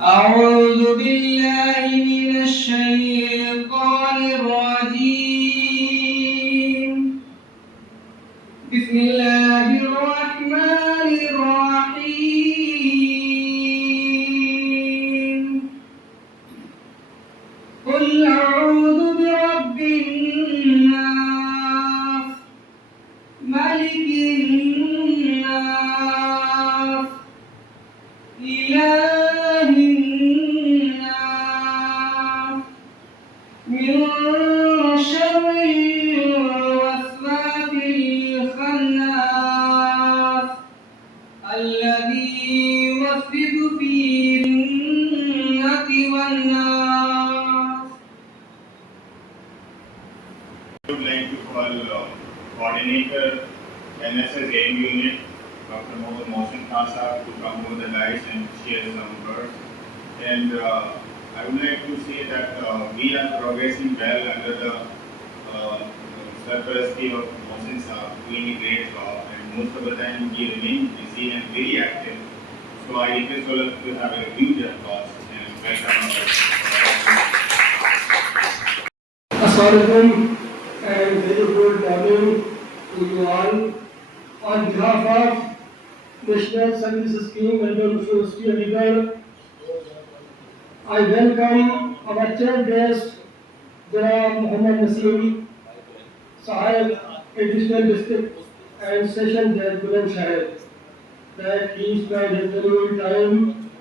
أعوذ بالله من الشيطان الرجيم. بسم الله الرحمن الرحيم. قل أعوذ برب الناس ملك الناس إله الناس من شر الوسواس الخناس الذي يوسوس في الجنة والناس. I would like to call coordinator NSS AIM unit Dr. Mohammad Mohsin Khan Sahab to come over the dice and share some words. And I would like to say that we are progressing well under the surface of Mohsin Sahab, doing a great job, and most of the time we remain busy and very active. So I request all of you to have a huge applause and welcome our Assalamualaikum and very good morning to you all. On behalf of National Service Scheme Melbourne University Aligarh, I welcome our chair guest, Janab Muhammad Naseem Sahib, Additional District and Session Judge Bulandshahr, that he spent his valuable time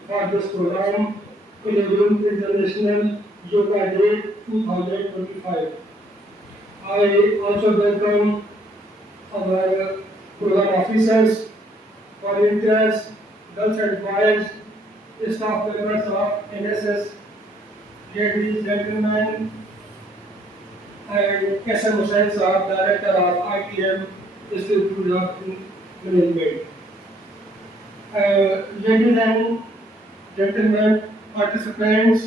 for this program, 11th International Yoga Day 2025. I also welcome our program officers, volunteers, girls and boys, staff members of NSS, ladies, gentlemen, and Kesam Hussain Sahab, Director of ITM, Institute of Management. Ladies and gentlemen, participants,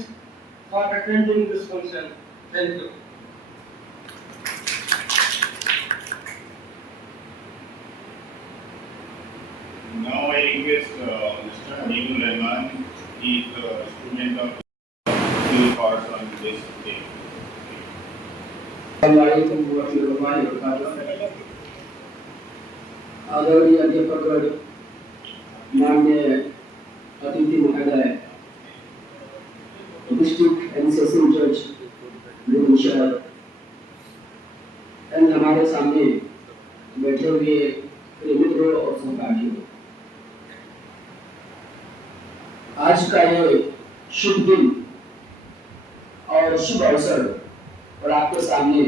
for attending this function. Thank you. Now I request Mr. Habibur Rahman, he is the student of civil course on this day. Assalamualaikum warahmatullahi wabarakatuh. आदरणीय अध्यापक, माननीय अतिथि महोदय, district and session जज बुलंदशहर, एंड हमारे सामने बैठे हुए मित्रों और सहपाठियों, आज का ये शुभ दिन और शुभ अवसर और आपके सामने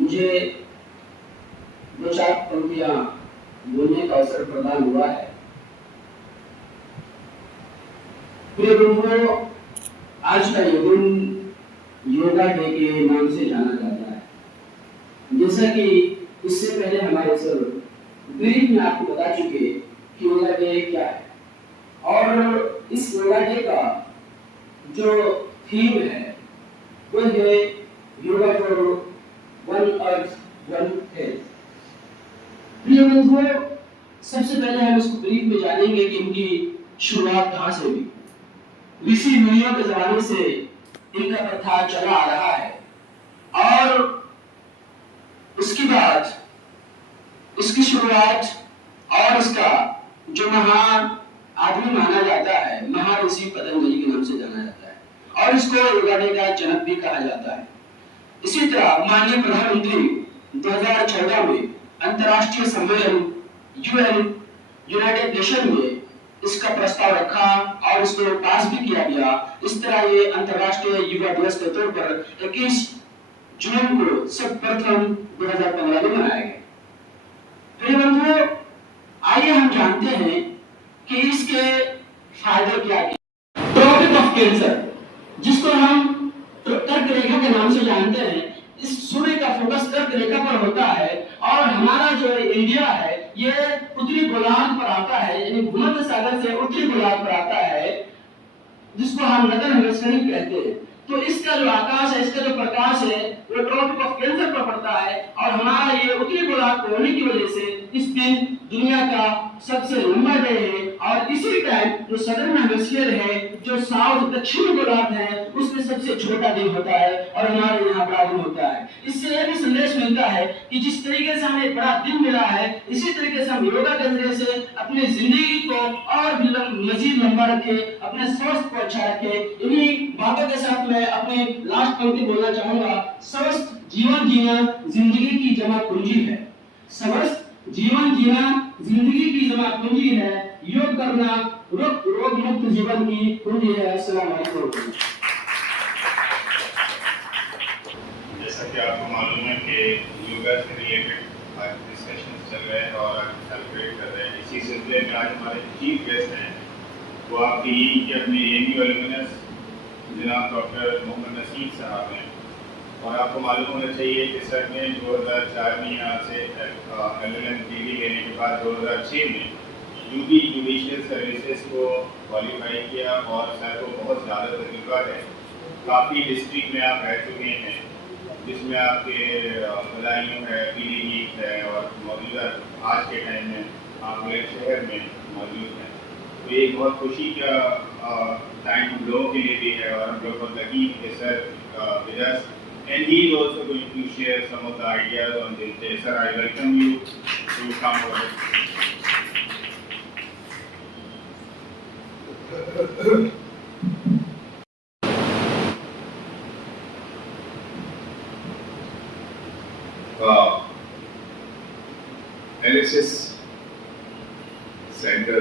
मुझे दो चार पंक्तियां बोलने का अवसर प्रदान हुआ है। प्रिय बंधुओं, आज का ये दिन योगा डे के नाम से जाना जाता है। जैसा कि इससे पहले हमारे सर ब्रीफ में आपको बता चुके कि योगा डे क्या है, और इस योगा डे का जो थीम है वो है yoga for one earth one health. प्रिय बंधुओं, सबसे पहले हम इसको ब्रीफ में जानेंगे कि इनकी शुरुआत कहाँ से हुई। ऋषि मुनियों के जमाने से इनका प्रथा चला आ रहा है, और उसके बाद इसकी शुरुआत और इसका जो महान आदमी माना जाता है, महर्षि पतंजलि के नाम से जाना जाता है, और इसको योगा डे का जनक भी कहा जाता है। इसी तरह माननीय प्रधानमंत्री 2014 में अंतर्राष्ट्रीय सम्मेलन यूएन यूनाइटेड नेशन में इसका प्रस्ताव रखा और इसको पास भी किया गया। इस तरह ये अंतर्राष्ट्रीय युवा दिवस के तौर पर 21 जून को सर्वप्रथम 2015 में मनाया गया। प्रिय बंधुओं, आइए हम जानते हैं कि इसके फायदे क्या हैं। ट्रॉपिक ऑफ कैंसर, जिसको हम कर्क रेखा के नाम से जानते हैं, इस सूर्य का फोकस कर्क रेखा पर होता है, और हमारा जो इंडिया है ये उत्तरी गोलार्ध पर आता है, यानी भूमध्य सागर से उत्तरी गोलार्ध पर आता है, जिसको हम नदन हेमिस्फीयर कहते हैं। तो इसका जो आकाश है, इसका जो प्रकाश है, वो ट्रॉपिक ऑफ कैंसर पर पड़ता है, और हमारा ये उत्तरी गोलार्ध होने की वजह से इस दिन दुनिया का सबसे लंबा डे है और इसी टाइम जो सदर्न हेमिस्फीयर है, जो साउथ दक्षिण गोलार्ध है, उसमें सबसे छोटा दिन होता है और हमारे यहाँ बड़ा दिन होता है। इससे यह भी संदेश मिलता है कि जिस तरीके से हमें बड़ा दिन मिला है, इसी तरीके से हम योगा के जरिए से अपनी जिंदगी को और भी मजीद लंबा रखे, अपने स्वास्थ्य को अच्छा रखे। इन्हीं बातों के साथ मैं अपनी लास्ट पंक्ति बोलना चाहूंगा। स्वस्थ जीवन जीना जिंदगी की जमा पूंजी है। स्वस्थ जीवन जीना जिंदगी की जमा पूंजी है। योग करना रोग मुक्त जीवन की पूंजी है। अस्सलाम वालेकुम। जैसा कि आपको मालूम है कि योगा से रिलेटेड आज डिस्कशन चल रहे हैं और आज सेलिब्रेट कर रहे हैं। इसी सिलसिले में आज हमारे चीफ गेस्ट हैं, वो आपके यही कि अपने एमयू एल्यूमिनस जनाब डॉक्टर मोहम्मद नसीम साहब हैं। और आपको मालूम होना चाहिए कि सर ने 2004 में यहाँ से एल्यूमिनस डिग्री लेने के बाद 2006 में यूपी जुडिशियल सर्विसेज को क्वालिफाई किया और सर को बहुत ज़्यादा तजुर्बा है। काफ़ी डिस्ट्रिक्ट में आप रह चुके हैं, जिसमें आपके बदायूं है, पीलीभीत है और मौजूदा आज के टाइम में आप शहर में मौजूद हैं। तो ये बहुत खुशी का टाइम हम लोगों के लिए भी है और हम लोग बहुत लकी हैं कि sir with us and he is also going to share some of the ideas on this day. Sir, I welcome you to come over. NSS centre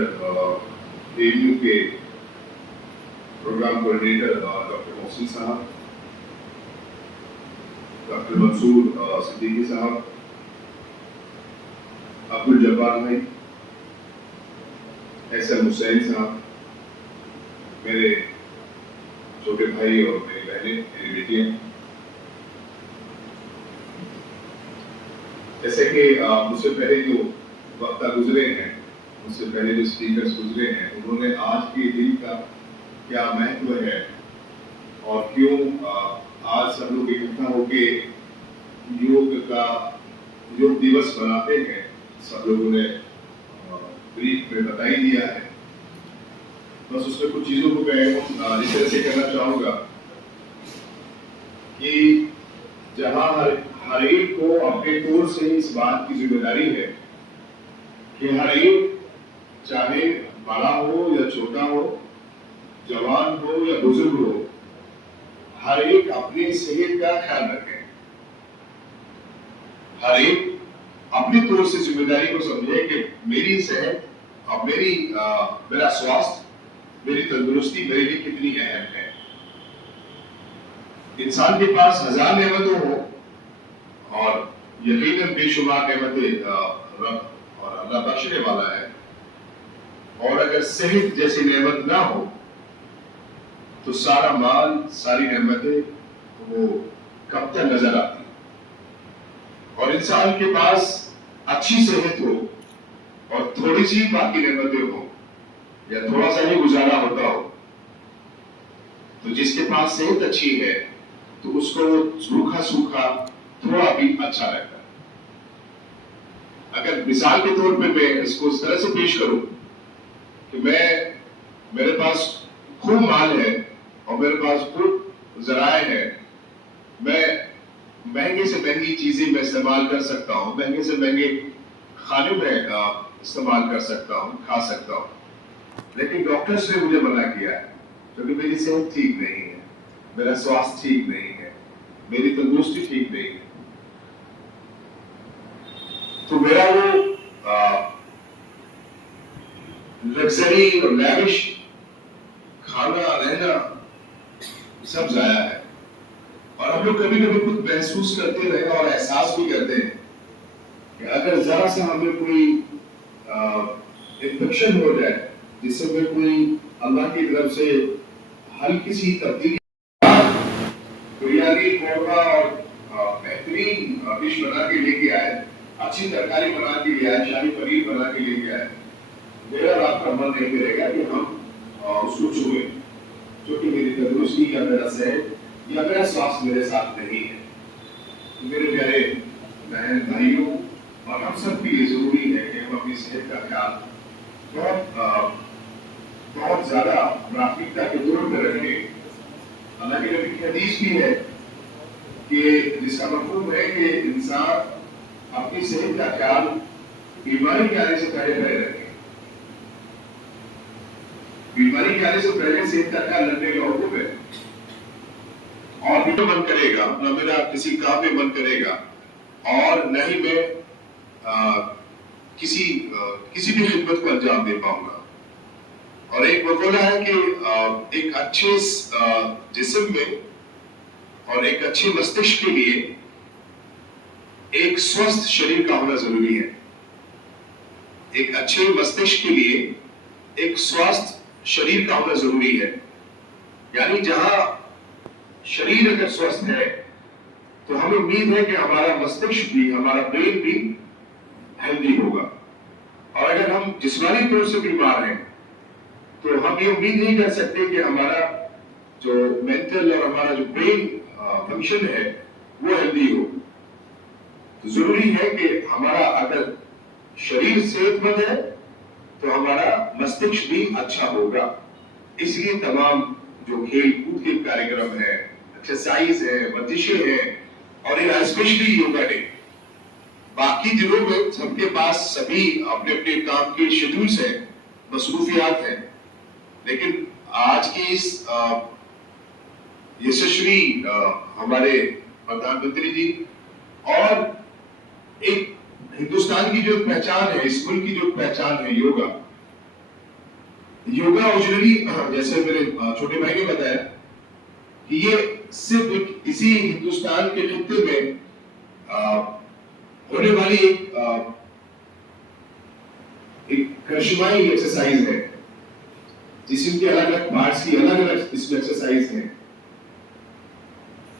MU के प्रोग्राम कोऑर्डिनेटर डॉक्टर मोहसिन साहब, डॉक्टर मंसूर सिद्दीकी साहब, अब्दुल जब्बार भाई, एसएम हुसैन साहब, मेरे छोटे भाई और मेरी बहनें, मेरी बेटियां, जैसे कि मुझसे पहले जो वक्ता गुजरे हैं, मुझसे पहले जो स्पीकर्स गुजरे हैं, उन्होंने आज के दिन का क्या महत्व है और क्यों आज सब लोग इकट्ठा होके योग दिवस मनाते हैं, सब लोगों ने ब्रीफ में बता ही दिया है। बस उसमें कुछ चीजों को मैं इस तरह से कहना चाहूंगा कि जहां हर एक को अपने तौर से इस बात की जिम्मेदारी है कि हर एक, चाहे बड़ा हो या छोटा हो, जवान हो या बुजुर्ग हो, हर एक अपनी सेहत का ख्याल रखे। हर एक अपने तौर से जिम्मेदारी को समझे कि मेरी सेहत और मेरा स्वास्थ्य, मेरी तंदुरुस्ती मेरे लिए कितनी अहम है। इंसान के पास 1000 नेमतें हो और यकीनन बेशुमार नेमतें और अल्लाह बख्शने वाला है, और अगर सेहत जैसी नेमत ना हो तो सारा माल, सारी नेमतें वो कब तक नजर आती। और इंसान के पास अच्छी सेहत हो और थोड़ी सी बाकी नेमतें हो या थोड़ा सा ही गुजारा होता हो, तो जिसके पास सेहत अच्छी है तो उसको सूखा सूखा थोड़ा भी अच्छा लगता है। अगर मिसाल के तौर पे मैं इसको इस तरह से पेश करूं कि मेरे पास खूब माल है और मेरे पास खूब ज़राए हैं, मैं महंगे से महंगी चीजें मैं इस्तेमाल कर सकता हूँ, महंगे से महंगे खाने में इस्तेमाल कर सकता हूँ, खा सकता हूँ, लेकिन डॉक्टर्स ने मुझे मना किया है क्योंकि मेरी सेहत ठीक नहीं है, मेरा स्वास्थ्य ठीक नहीं है, मेरी तंदुरुस्ती ठीक नहीं है। तो मेरा वो लग्जरी और लैविश खाना रहना सब जाया है। और हम लोग कभी कभी खुद महसूस करते रहे और एहसास भी करते हैं कि अगर जरा सा हमें कोई इन्फेक्शन हो जाए, जिससे हमें कोई अल्लाह की तरफ से हल्की सी तब्दीली, बिरयानी कोरबा और बेहतरीन डिश बना के लेके आए, अच्छी तरकारी बना के ले आए, शाही पनीर बना के लेके आए, मेरा रात का मन नहीं करेगा कि हम उसको छुए, क्योंकि मेरी तंदुरुस्ती या मेरा सेहत या मेरा स्वास्थ्य मेरे साथ नहीं है। मेरे प्यारे बहन भाइयों, और हम सब के लिए जरूरी है कि हम अपनी सेहत का ख्याल बहुत बहुत ज्यादा प्राथमिकता के तौर पर रखे। हालांकि नबी की हदीस भी है कि जिसका मफहूम है कि इंसान अपनी सेहत का ख्याल बीमारी के आने से पहले रखे। बीमारी के आने से पहले सेहत का ख्याल रखने का हुक्म है। और भी मन करेगा, न मेरा किसी काम में मन करेगा और न ही मैं किसी भी खिदमत को अंजाम दे पाऊंगा। और एक मकौला है कि एक अच्छे जिस्म में और एक अच्छे मस्तिष्क के लिए एक स्वस्थ शरीर का होना जरूरी है। एक अच्छे मस्तिष्क के लिए एक स्वस्थ शरीर का होना जरूरी है। यानी जहां शरीर अगर स्वस्थ है तो हमें उम्मीद है कि हमारा मस्तिष्क भी, हमारा ब्रेन भी हेल्दी होगा। और अगर हम जिस्मानी तौर से बीमार हैं तो हम ये उम्मीद नहीं कर सकते कि हमारा जो मेंटल और हमारा जो ब्रेन फंक्शन है वो हेल्दी हो। तो जरूरी है कि हमारा अगर शरीर सेहतमंद है तो हमारा मस्तिष्क भी अच्छा होगा। इसलिए तमाम जो खेल कूद के कार्यक्रम है, एक्सरसाइज है, वर्जिशें हैं और स्पेशली योगा डे। बाकी दिनों में सबके पास सभी अपने अपने काम के शेड्यूल्स हैं, मसरूफियात हैं, लेकिन आज की इस यशस्वी हमारे प्रधानमंत्री जी और एक हिंदुस्तान की जो पहचान है, इस मुल्क की जो पहचान है योगा। योगा ओरिजिनली जैसे मेरे छोटे भाई ने बताया कि ये सिर्फ इसी हिंदुस्तान के खित्ते में होने वाली एक करिश्माई एक्सरसाइज है, जिसम के अलग अलग पार्ट्स की अलग अलग इसमें एक्सरसाइज है।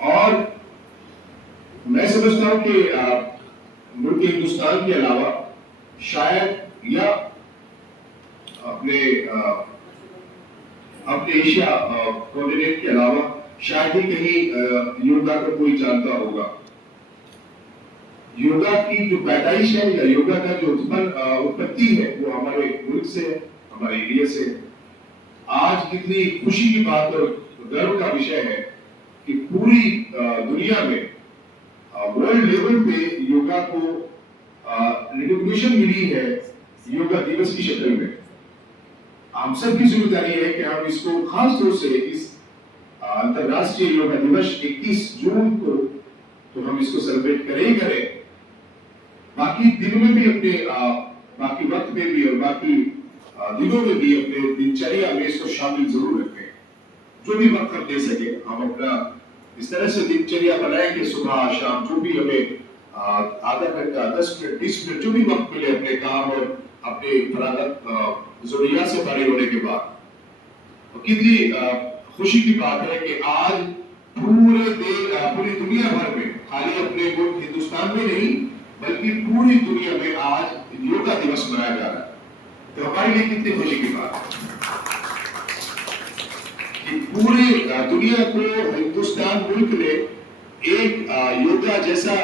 और मैं समझता हूं कि मुल्क हिंदुस्तान के अलावा शायद या अपने एशिया कॉन्टिनेंट के अलावा शायद ही कहीं योगा को कोई जानता होगा। योगा की जो पैदाइश है या योगा का जो उत्पत्ति है वो हमारे मुल्क से है, हमारे एरिया से। आज कितनी खुशी की बात और गर्व का विषय है कि पूरी दुनिया में वर्ल्ड लेवल पे योगा को रिकॉग्निशन मिली है योगा दिवस की शक्ल में। हम सब की जिम्मेदारी है कि हम इसको खास तौर से इस अंतरराष्ट्रीय योगा दिवस 21 जून को तो हम इसको सेलिब्रेट करें। बाकी दिनों में भी अपने बाकी वक्त में भी और बाकी दिनों में भी अपने दिनचर्या में इसको शामिल जरूर रखें। जो भी वक्त हम दे सके हम अपना इस तरह से दिनचर्या बनाएं कि सुबह शाम जो भी हमें आधा घंटा 10 मिनट 20 मिनट जो भी वक्त मिले अपने काम और अपने फरागत जरूरियात से फारिग होने के बाद। कितनी खुशी की बात है कि आज पूरी दुनिया भर में, खाली अपने मुल्क हिंदुस्तान में नहीं बल्कि पूरी दुनिया में आज योगा दिवस मनाया जा रहा है। तो हमारे लिए कितनी खुशी की बात है कि पूरी दुनिया को हिंदुस्तान मुल्क ने एक योगा जैसा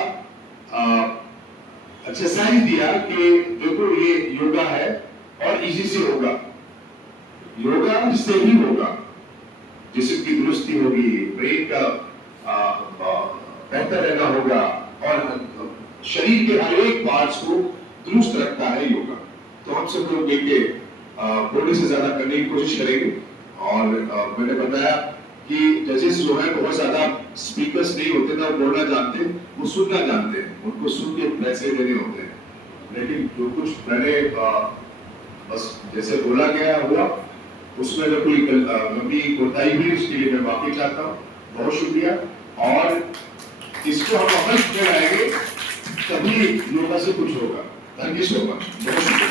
एक्सरसाइज दिया कि देखो ये योगा है और इसी से होगा। योगा से ही होगा, जिस्म की दुरुस्ती होगी, ब्रेन का बेहतर रहना होगा और शरीर के हर एक पार्ट्स को दुरुस्त रखता है योगा। तो हम सब लोग मिलके बोलने से ज्यादा करने की कोशिश करेंगे। और मैंने बताया कि जजेस जो है बहुत ज्यादा स्पीकर्स नहीं होते ना, बोलना जानते, वो सुनना जानते हैं, उनको सुन के पैसे देने होते हैं। लेकिन जो कुछ मैंने बस जैसे बोला गया हुआ, उसमें अगर कोई लंबी कोताही हुई उसके लिए मैं माफी चाहता हूँ। बहुत शुक्रिया। और इसको हम अमल में लाएंगे तभी योगा से कुछ होगा। Thank you so much. बहुत शुक्रिया।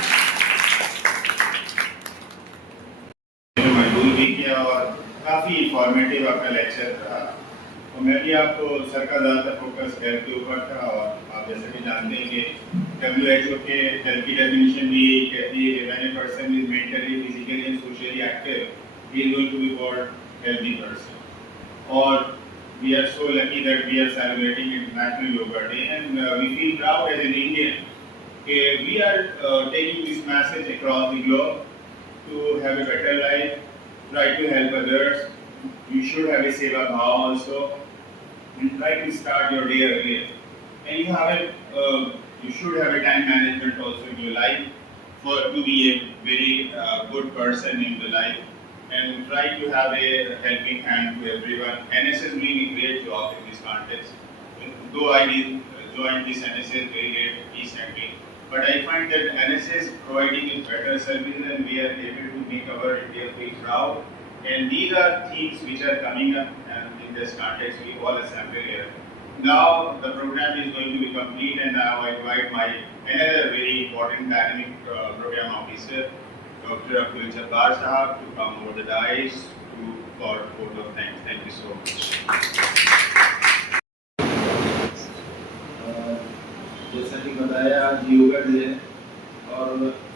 मजबूर भी किया और काफ़ी इंफॉर्मेटिव आपका लेक्चर रहा। तो मैं भी आपको सर का ज़्यादातर फोकस हेल्थ के ऊपर था। और आप जैसे कि जानते हैं कि WHO के हेल्थ की डेफिनेशन भी कहती है कि when a person is mentally, physically and socially active, he is going to be called healthy person. और we are so lucky that we are celebrating International Yoga Day, and we feel proud as an Indian that we are taking this message across the globe to have a better life, try to help others. You should have a seva bhav also, and try to start your day earlier. And you should have a time management also in your life for to be a very good person in the life, and try to have a helping hand to everyone. NSS is doing a great job in this context. Though I did join this NSS very recently, but I find that NSS providing a better service and we are able to make our India very proud. And these are things which are coming up in this context. We all assemble here. Now the program is going to be complete, and now I invite my another very important dynamic program officer, Dr. Abdul Jabbar Sahab, to come over the dais for a vote of thanks. Thank you so much. जैसा कि बताया आज योगा डे है और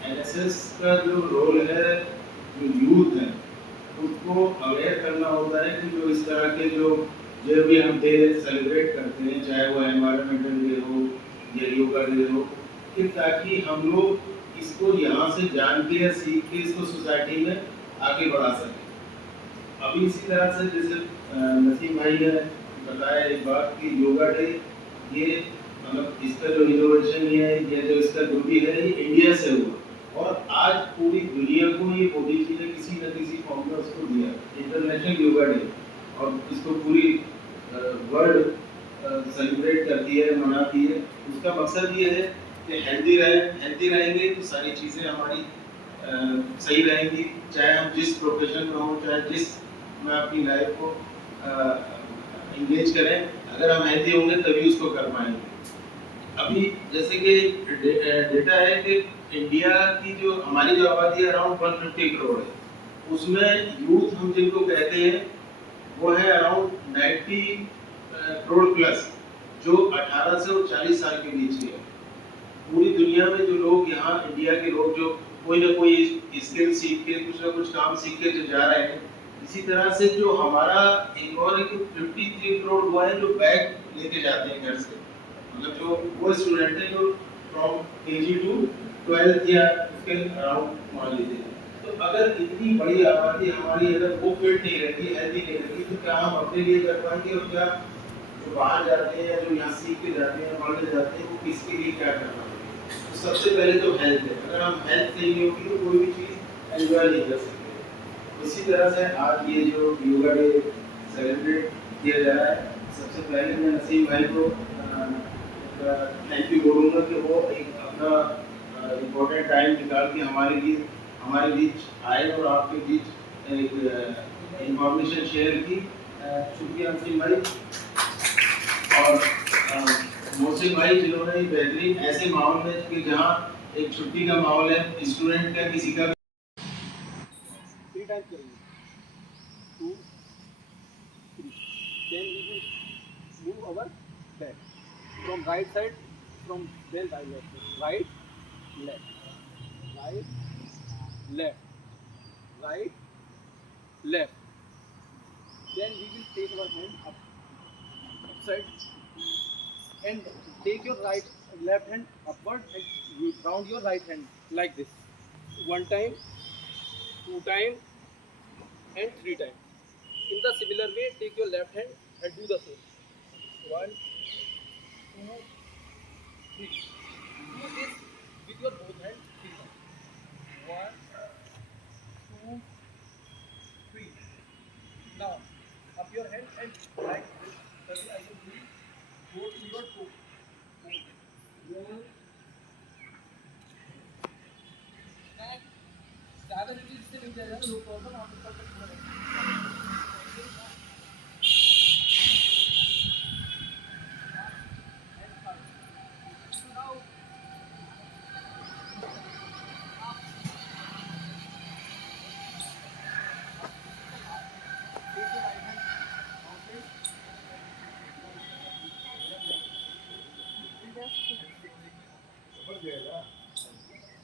एनएसएस का जो रोल है, जो यूथ है उसको अवेयर करना होता है कि जो इस तरह के जो भी हम डे सेलिब्रेट करते हैं, चाहे वो एनवायरमेंटल डे हो या योगा डे हो, कि ताकि हम लोग इसको यहाँ से जान के या सीख के इसको सोसाइटी में आगे बढ़ा सकें। अभी इसी तरह से जैसे नसीम भाई ने बताया एक बात कि योगा डे ये मतलब इसका जो इनोवेशन है या जो इसका जो भी है ये इंडिया से हुआ और आज पूरी दुनिया को ये मोदी जी ने किसी न किसी फॉर्म में उसको दिया इंटरनेशनल योगा डे, और इसको पूरी वर्ल्ड सेलिब्रेट करती है, मनाती है। उसका मकसद ये है कि हेल्दी रहेंगे तो सारी चीज़ें हमारी सही रहेंगी, चाहे हम जिस प्रोफेशन में हों, चाहे जिस में अपनी लाइफ को इंगेज करें। अगर हम हेल्दी होंगे तभी उसको कर पाएंगे। अभी जैसे कि डेटा है कि इंडिया की जो हमारी जो आबादी है अराउंड 150 करोड़ है, उसमें यूथ हम जिनको कहते हैं वो है अराउंड 90 करोड़ प्लस, जो 18 से 40 साल के बीच के हैं। पूरी दुनिया में जो लोग यहाँ इंडिया के लोग जो कोई ना कोई स्किल सीख के कुछ ना कुछ काम सीख के जो जा रहे हैं, इसी तरह से जो हमारा एक और 53 करोड़ वो है जो बैग लेके जाते हैं घर से, मतलब जो वो स्टूडेंट है जो फ्रॉम केजी टू 12th या उसके अराउंड मान लीजिए। तो अगर इतनी बड़ी आबादी हमारी अगर वो फिट नहीं रहती, हेल्दी नहीं रहती, तो क्या हम अपने लिए कर पाएंगे और क्या जो बाहर जाते हैं या जो यहाँ सीख के जाते हैं पढ़ने जाते हैं वो किसके लिए क्या कर पाएंगे। तो सबसे पहले तो हेल्थ है, अगर हम हेल्थ सही नहीं होगी तो कोई भी चीज़ एंजॉय नहीं कर सकते। इसी तरह से आज ये जो योगा डे सेलिब्रेट किया जा रहा है, सबसे पहले मैं नसीम भाई को थैंक यू बोलूँगा कि वो एक अपना इम्पोर्टेंट टाइम निकाल के हमारे बीच आए और आपके बीच एक इंफॉर्मेशन शेयर की। शुक्रिया नसीम भाई और मोहसिन भाई जिन्होंने बेहतरीन ऐसे माहौल में कि जहाँ एक छुट्टी का माहौल है, स्टूडेंट का किसी का 3 टाइम्स करेंगे 2 3 then we will move our back from right side, from bell direction, right left right left right left, then we will take our hand upside and take your left hand upward and you round your right hand like this, 1 time 2 time and 3 times. In the similar way, take your left hand and do the same. 1 2 3. Do this with your both hands 3 times. 1 2 3. Now up your hand and like this. Study I will do. Go to your toe. 1 ज़्यादा नीचे से नहीं जाएगा, no problem, आप ऊपर तक पूरा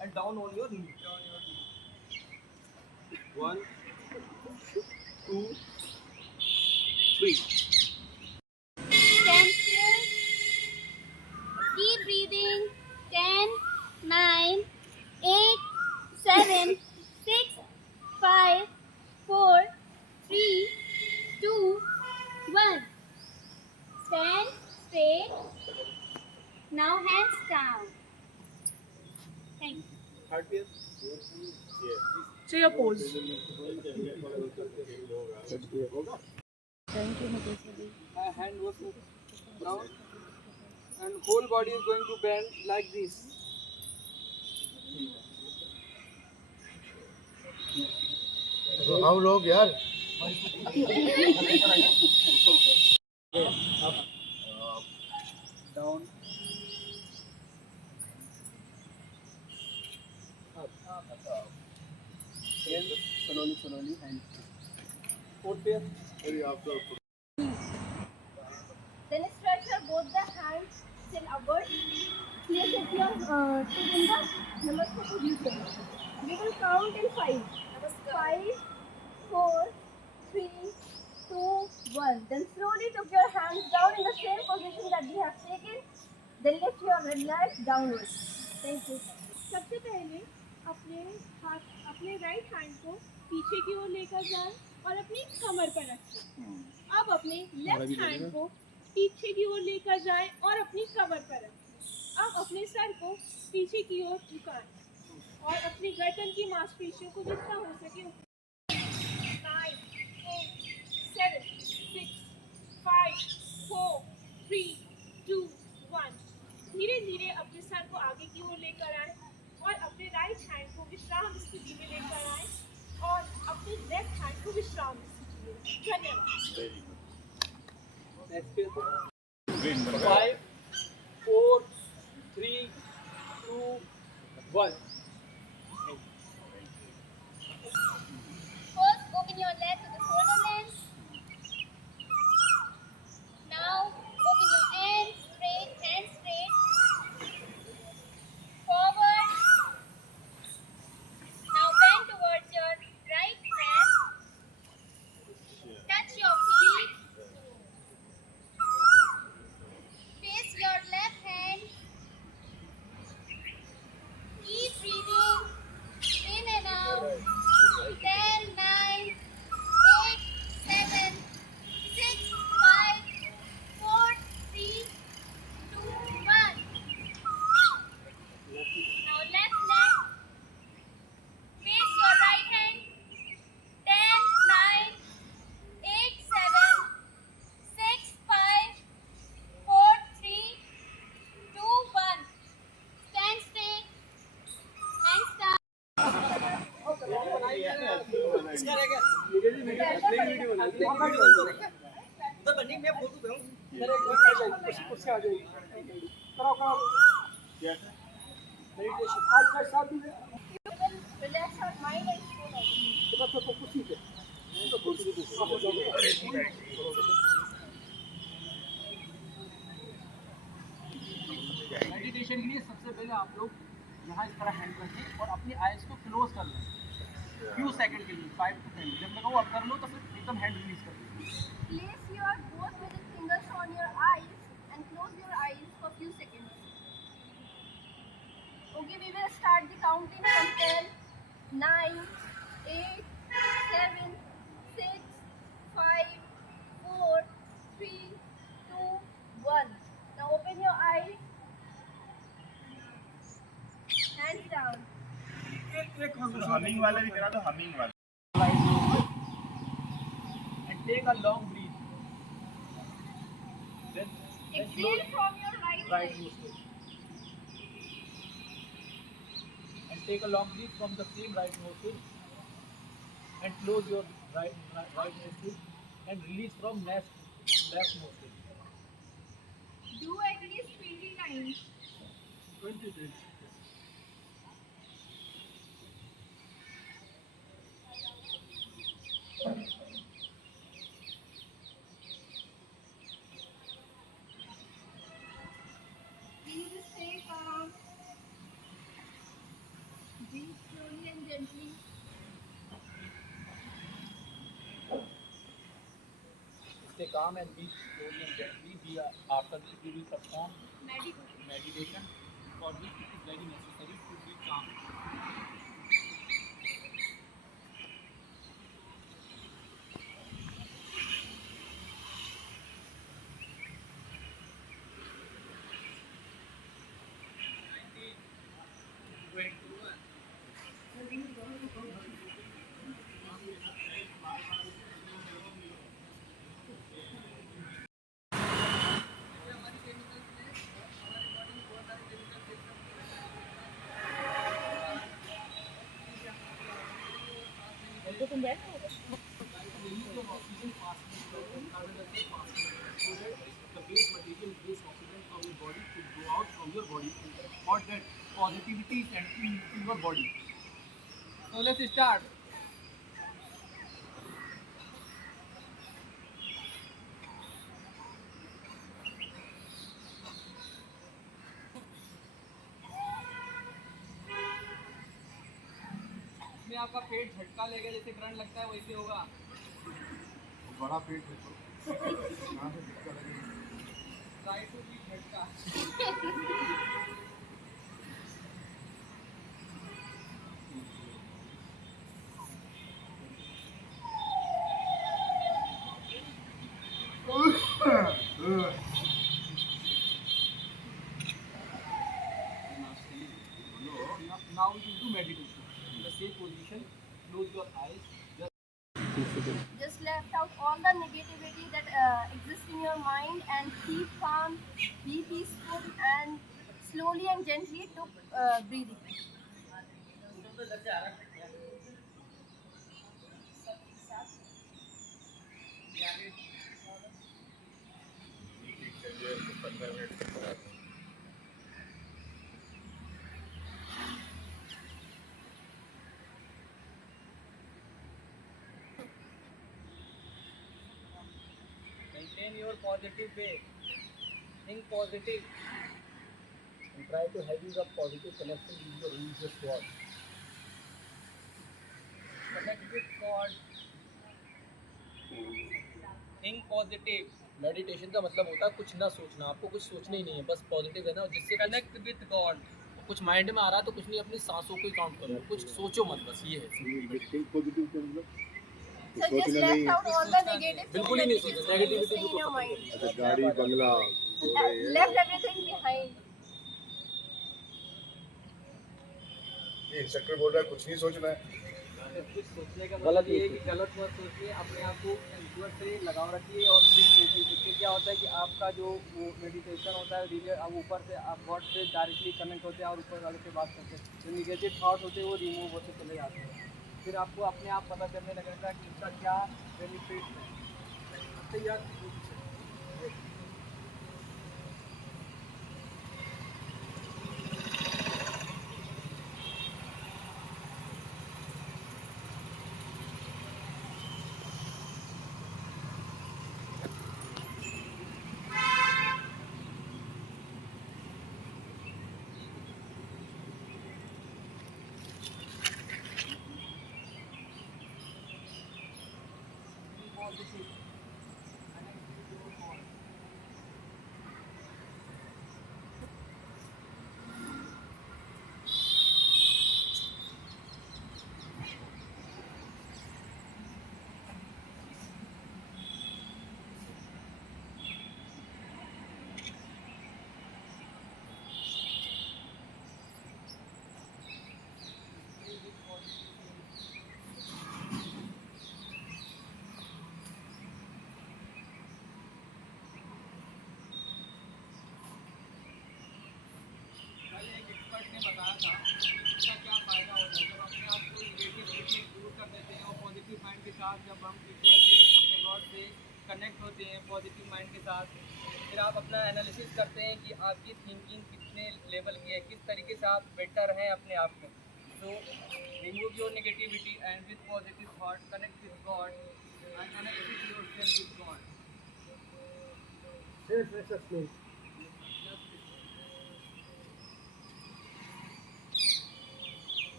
and down on your knee. 1 2 3. Stand still. Keep breathing. 10, 9, 8, 7, 6, Chair pose. Hand goes down and whole body is going to bend like this. How long, yaar? Down. Then slowly and foot pair. Then stretch your both the hands till upward. Place it your chin in the namaste position. We will count in 5. 5, 4, 3, 2, 1. Then slowly took your hands down in the same position that we have taken. Then lift your legs downwards. Thank you. सबसे पहले अपने right hand को पीछे की ओर लेकर जाएं और अपनी कमर पर रखें। अब अपने लेफ्ट हैंड को पीछे की ओर लेकर जाएं और अपनी कमर पर रखें। अब अपने सर को पीछे की ओर झुकाएं और अपनी गर्दन की मांसपेशियों को जितना हो सके 9, 8, 7, 6, 5, 4, 3, 2, 1। धीरे धीरे अपने सर को आगे की ओर लेकर आए और अपने राइट हैंड को विश्राम स्थिति में लेकर आए और अपने लेफ्ट हैंड को विश्राम स्थिति में। धन्यवाद। Next pair. 5, 4, 3, 2, 1. First, open your leg to the shoulder length. Now, open your hands straight. Forward. Now, bend towards your right hand. Touch your feet. Face your left hand. Keep breathing in and out. 10, 9, 8, 7, 6, 5, 4, 3, 2, 1. Now left leg. Face your right hand. 10, 9, 8, 7, 6, 5, 4, 3, 2, 1. Stand straight. Hands down. Relax your mind and soul. Meditation के लिए सबसे पहले आप लोग यहाँ इस तरह हैंड रखें और अपनी आइज को क्लोज कर लें फ्यू सेकंड के लिए 5 to 10। जब मैं कहूँ अब कर लो तो फिर एकदम हैंड रिलीज कर दो। Place your both middle fingers on your eyes and close your eyes for few seconds. Okay, we will start the counting from 10, 9, 8, 7, 6, 5, 4, 3, 2, 1. Now open your eyes. Hands down. Humming वाला भी करा दो, हमिंग वाला। And take a long breath. Then Exhale from your right right leg. nostril. And take a long breath from the same right nostril. And close your right nostril and release from left nostril. Do at least 20 times. 20 times. Please stay calm. Breathe slowly and gently. Stay calm and breathe slowly and gently. After this, we will perform meditation, for which it is very necessary to be calm. तुम बैठो Release your oxygen fastly, carbon dioxide fastly, so that the waste material waste oxygen from your body should go out from your body, or that positivity is entering into your body. So let's start. इसमें आपका पेट झटका लेगा, जैसे करंट लगता है वैसे होगा। बड़ा पेट है तो कहाँ से झटका लगेगा? ट्राई टू बी झटका। Now you do meditation. In the same position, close your eyes. Just left out all the negativity that exists in your mind and keep calm, be peaceful, and slowly and gently to breathing. Maintain your positive way. Think positive. And try to have a positive connection with your religious God. Connect with God. Think positive. Meditation का मतलब होता है कुछ ना सोचना, आपको कुछ सोचना ही नहीं है, बस पॉजिटिव है ना, जिससे कनेक्ट विद गॉड। कुछ माइंड में आ रहा है तो कुछ नहीं, अपनी सांसों को ही काउंट करो, कुछ सोचो मत, बस ये है। थिंक पॉजिटिव का मतलब So just left out all the negative बिल्कुल ही नहीं things सोचो, that exists negativity in your mind. अच्छा गाड़ी बंगला Left everything behind. ये इंस्ट्रक्टर बोल रहा है कुछ नहीं सोचना है। कुछ सोचने का मतलब ये है कि गलत मत सोचिए, अपने आप को ईश्वर से लगाव रखिए और फिर सोचिए। इससे क्या होता है कि आपका जो वो मेडिटेशन होता है, अब ऊपर से आप गॉड से डायरेक्टली कनेक्ट होते हैं और ऊपर वाले से बात करते हैं। जो निगेटिव थॉट होते हैं वो रिमूव होते चले जाते हैं, फिर आपको अपने आप पता चलने लगेगा कि इसका क्या बेनिफिट है। बताया था इसका क्या फ़ायदा होता है जब अपने आप को नेगेटिविटी दूर कर देते हैं और पॉजिटिव माइंड के साथ जब हम ईश्वर से अपने गॉड से कनेक्ट होते हैं पॉजिटिव माइंड के साथ, फिर आप अपना एनालिसिस करते हैं कि आपकी थिंकिंग कितने लेवल की है, किस तरीके से आप बेटर हैं अपने आप में। So remove your negativity and with positive thought connect with God and analysis yourself with God.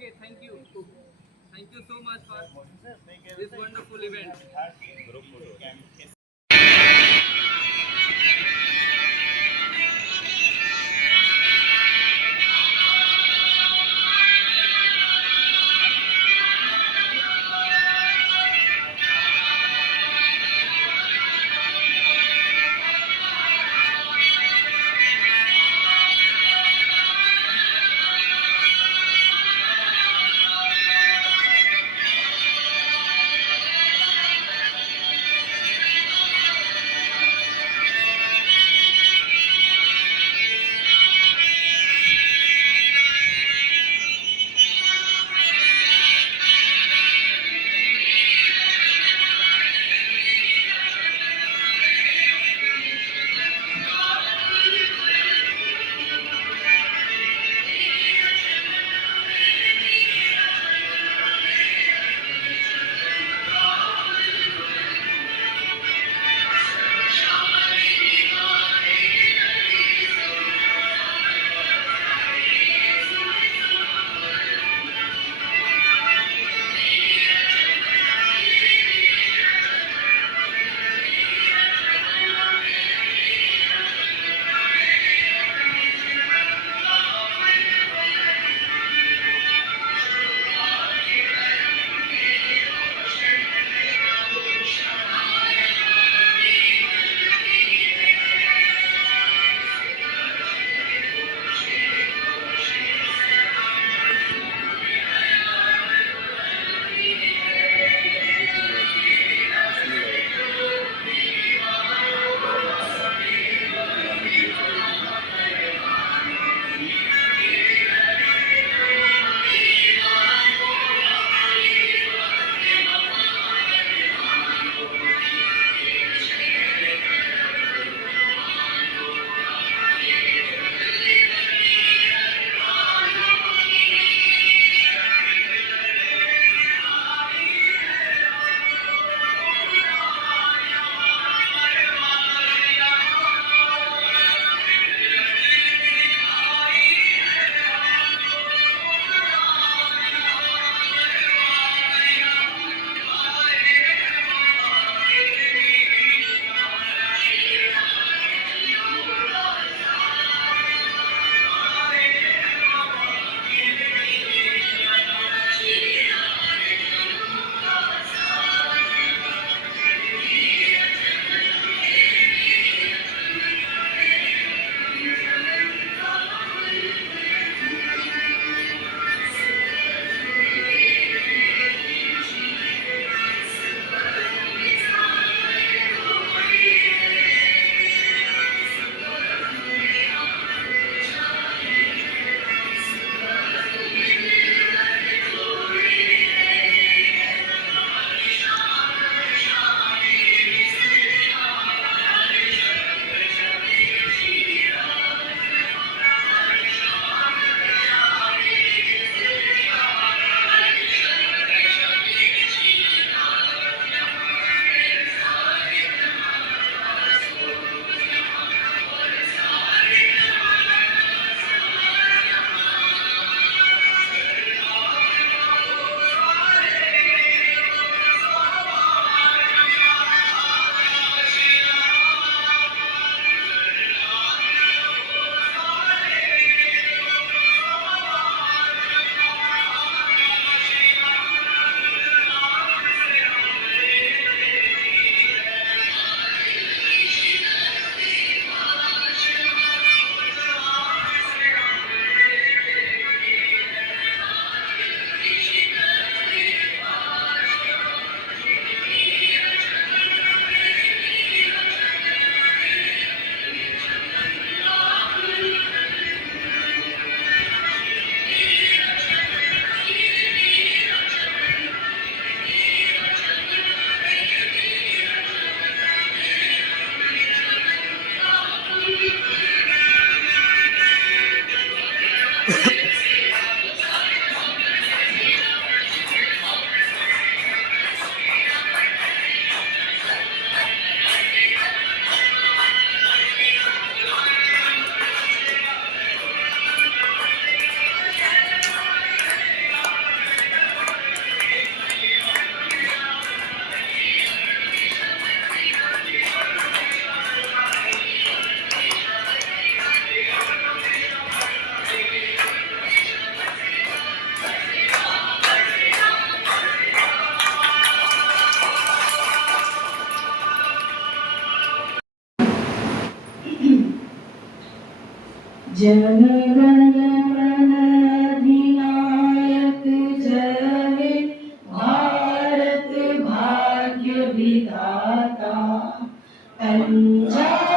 Okay, thank you. Thank you so much for this wonderful event. Jana गण मन अधिनायक जय हे भारत भाग्य विधाता पंजाब